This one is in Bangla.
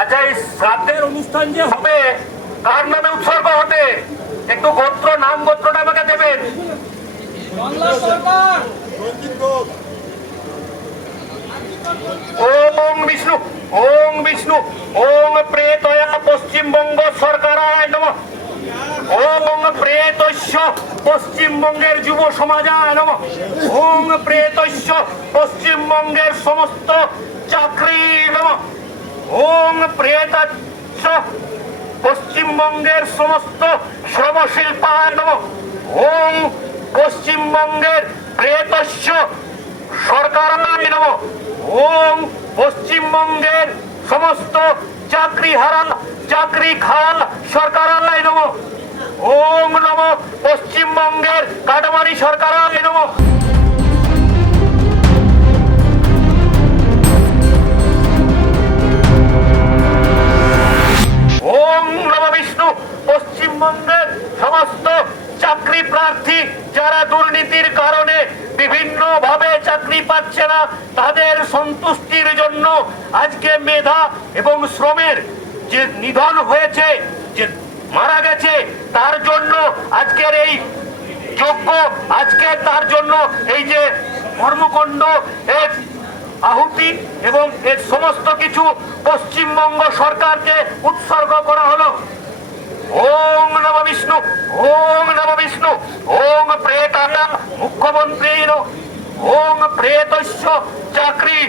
আচ্ছা এই শ্রাদ্ধের অনুষ্ঠান যে হবে তার নামে উৎসর্গ হতে একটু ওম বিষ্ণু ওম বিষ্ণু, ওম প্রেতয়া পশ্চিমবঙ্গ সরকারায় নম। ওম প্রেতস্য পশ্চিমবঙ্গের যুব সমাজায় নম। ওম প্রেতস্য পশ্চিমবঙ্গের সমস্ত চাকরি নম। ওম প্রেতস্য পশ্চিমবঙ্গের সমস্ত শ্রমশিল্পায় নম। ওম পশ্চিমবঙ্গের প্রেতস্য সরকারায় নম ওম পশ্চিমবঙ্গের সমস্ত চাকরি হারা চাকরি খাল সরকারায় নম ওম নম পশ্চিমবঙ্গের কাটমারি সরকারায় নম নম বিষ্ণু। পশ্চিমবঙ্গের সমস্ত চাকরি প্রার্থী যারা দুর্নীতির কারণে বিভিন্ন ভাবে চাকরি পাচ্ছে না, তাদের সন্তুষ্টির জন্য আজকে মেধা এবং শ্রমের যে নিধন হয়েছে, যে মারা গেছে, তার জন্য আজকের এই যোগ্য আজকে তার জন্য এই যে কর্মকাণ্ড, এর আহুতি এবং এর সমস্ত কিছু পশ্চিমবঙ্গ সরকারকে উৎসর্গ করা হলো ওম নম বিষ্ণু ওম নম বিষ্ণু ওম প্রেতানা মুখ্যমন্ত্রী ওম প্রেতস্য চাকরি